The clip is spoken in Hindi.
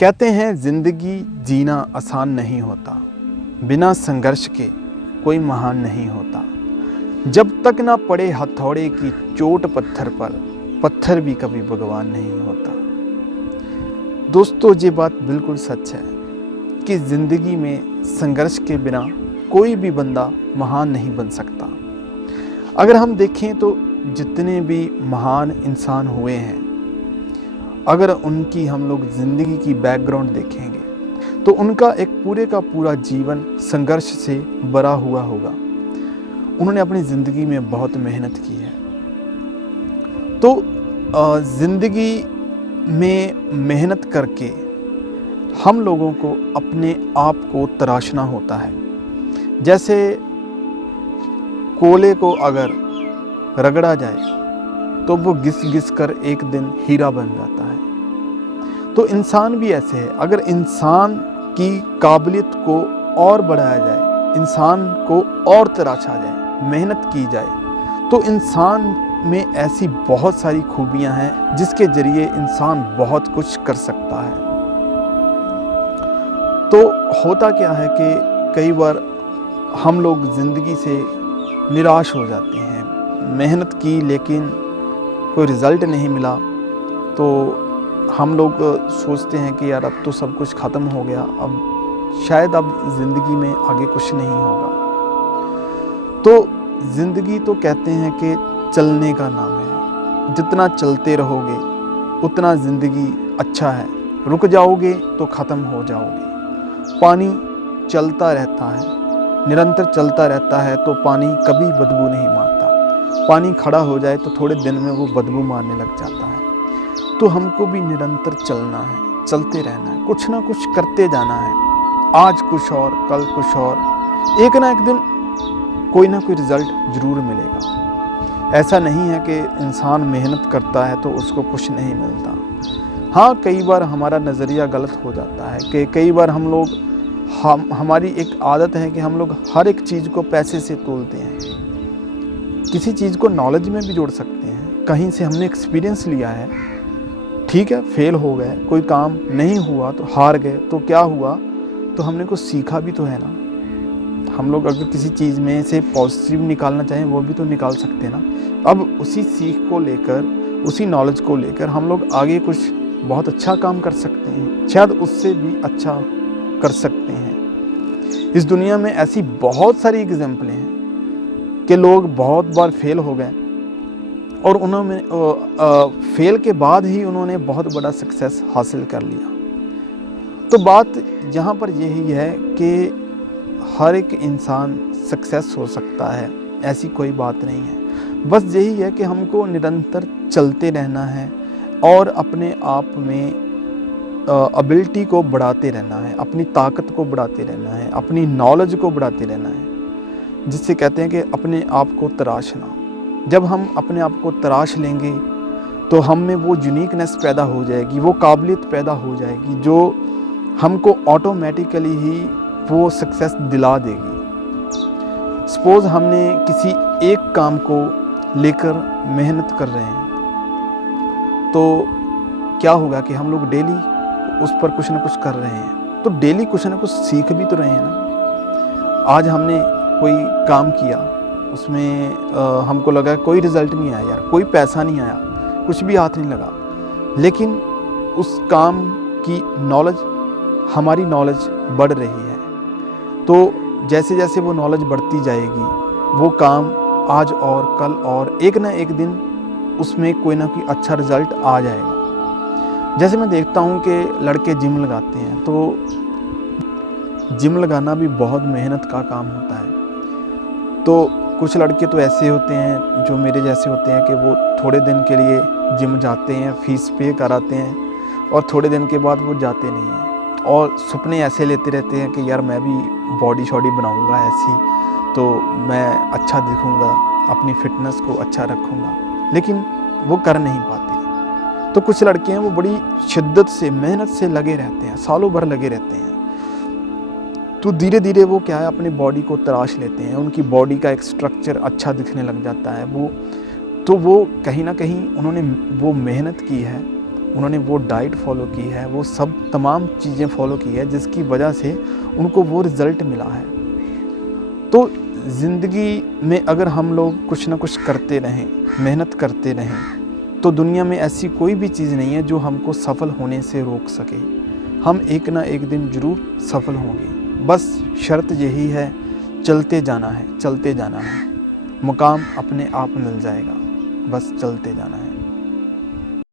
कहते हैं जिंदगी जीना आसान नहीं होता, बिना संघर्ष के कोई महान नहीं होता। जब तक ना पड़े हथौड़े की चोट पत्थर पर, पत्थर भी कभी भगवान नहीं होता। दोस्तों, ये बात बिल्कुल सच है कि ज़िंदगी में संघर्ष के बिना कोई भी बंदा महान नहीं बन सकता। अगर हम देखें तो जितने भी महान इंसान हुए हैं, अगर उनकी हम लोग ज़िंदगी की बैकग्राउंड देखेंगे तो उनका एक पूरे का पूरा जीवन संघर्ष से भरा हुआ होगा। उन्होंने अपनी ज़िंदगी में बहुत मेहनत की है। तो ज़िंदगी में मेहनत करके हम लोगों को अपने आप को तराशना होता है। जैसे कोयले को अगर रगड़ा जाए तो वो घिस घिस कर एक दिन हीरा बन जाता है। तो इंसान भी ऐसे है। अगर इंसान की काबिलियत को और बढ़ाया जाए, इंसान को और तराशा जाए, मेहनत की जाए, तो इंसान में ऐसी बहुत सारी खूबियां हैं जिसके जरिए इंसान बहुत कुछ कर सकता है। तो होता क्या है कि कई बार हम लोग ज़िंदगी से निराश हो जाते हैं। मेहनत की लेकिन कोई रिज़ल्ट नहीं मिला तो हम लोग सोचते हैं कि यार अब तो सब कुछ ख़त्म हो गया, अब शायद अब ज़िंदगी में आगे कुछ नहीं होगा। तो ज़िंदगी तो कहते हैं कि चलने का नाम है। जितना चलते रहोगे उतना ज़िंदगी अच्छा है। रुक जाओगे तो ख़त्म हो जाओगे। पानी चलता रहता है, निरंतर चलता रहता है, तो पानी कभी बदबू नहीं मारता। पानी खड़ा हो जाए तो थोड़े दिन में वो बदबू मारने लग जाता है। तो हमको भी निरंतर चलना है, चलते रहना है, कुछ ना कुछ करते जाना है। आज कुछ और, कल कुछ और, एक ना एक दिन कोई ना कोई रिज़ल्ट ज़रूर मिलेगा। ऐसा नहीं है कि इंसान मेहनत करता है तो उसको कुछ नहीं मिलता। हाँ, कई बार हमारा नज़रिया गलत हो जाता है कि कई बार हमारी एक आदत है कि हम लोग हर एक चीज़ को पैसे से तोलते हैं। किसी चीज़ को नॉलेज में भी जोड़ सकते हैं। कहीं से हमने एक्सपीरियंस लिया है, ठीक है, फेल हो गए, कोई काम नहीं हुआ तो हार गए, तो क्या हुआ, तो हमने कुछ सीखा भी तो है ना। हम लोग अगर किसी चीज़ में से पॉजिटिव निकालना चाहें वो भी तो निकाल सकते हैं ना। अब उसी सीख को लेकर, उसी नॉलेज को लेकर हम लोग आगे कुछ बहुत अच्छा काम कर सकते हैं, शायद उससे भी अच्छा कर सकते हैं। इस दुनिया में ऐसी बहुत सारी एग्जाम्पलें हैं कि लोग बहुत बार फेल हो गए और उन्होंने फेल के बाद ही उन्होंने बहुत बड़ा सक्सेस हासिल कर लिया। तो बात यहाँ पर यही है कि हर एक इंसान सक्सेस हो सकता है, ऐसी कोई बात नहीं है। बस यही है कि हमको निरंतर चलते रहना है और अपने आप में एबिलिटी को बढ़ाते रहना है, अपनी ताकत को बढ़ाते रहना है, अपनी नॉलेज को बढ़ाते रहना है, जिससे कहते हैं कि अपने आप को तराशना। जब हम अपने आप को तराश लेंगे तो हम में वो यूनिकनेस पैदा हो जाएगी, वो काबिलियत पैदा हो जाएगी जो हमको ऑटोमेटिकली ही वो सक्सेस दिला देगी। सपोज़ हमने किसी एक काम को लेकर मेहनत कर रहे हैं, तो क्या होगा कि हम लोग डेली उस पर कुछ ना कुछ कर रहे हैं, तो डेली कुछ ना कुछ सीख भी तो रहे हैं ना। आज हमने कोई काम किया, उसमें हमको लगा कोई रिज़ल्ट नहीं आया, यार कोई पैसा नहीं आया, कुछ भी हाथ नहीं लगा, लेकिन उस काम की नॉलेज, हमारी नॉलेज बढ़ रही है। तो जैसे जैसे वो नॉलेज बढ़ती जाएगी, वो काम आज और कल और एक ना एक दिन उसमें कोई ना कोई अच्छा रिज़ल्ट आ जाएगा। जैसे मैं देखता हूँ कि लड़के जिम लगाते हैं, तो जिम लगाना भी बहुत मेहनत का काम होता है। तो कुछ लड़के तो ऐसे होते हैं जो मेरे जैसे होते हैं कि वो थोड़े दिन के लिए जिम जाते हैं, फीस पे कराते हैं और थोड़े दिन के बाद वो जाते नहीं हैं और सपने ऐसे लेते रहते हैं कि यार मैं भी बॉडी शॉडी बनाऊंगा ऐसी, तो मैं अच्छा दिखूंगा, अपनी फिटनेस को अच्छा रखूंगा, लेकिन वो कर नहीं पाते। तो कुछ लड़के हैं वो बड़ी शिद्दत से, मेहनत से लगे रहते हैं, सालों भर लगे रहते हैं। तो धीरे धीरे वो क्या है, अपनी बॉडी को तराश लेते हैं, उनकी बॉडी का एक स्ट्रक्चर अच्छा दिखने लग जाता है। वो कहीं ना कहीं उन्होंने वो मेहनत की है उन्होंने वो डाइट फॉलो की है, वो सब तमाम चीज़ें फॉलो की है जिसकी वजह से उनको वो रिज़ल्ट मिला है। तो ज़िंदगी में अगर हम लोग कुछ ना कुछ करते रहें, मेहनत करते रहें, तो दुनिया में ऐसी कोई भी चीज़ नहीं है जो हमको सफल होने से रोक सके। हम एक ना एक दिन ज़रूर सफल होंगे। बस शर्त यही है, चलते जाना है, चलते जाना है। मुकाम अपने आप मिल जाएगा, बस चलते जाना है।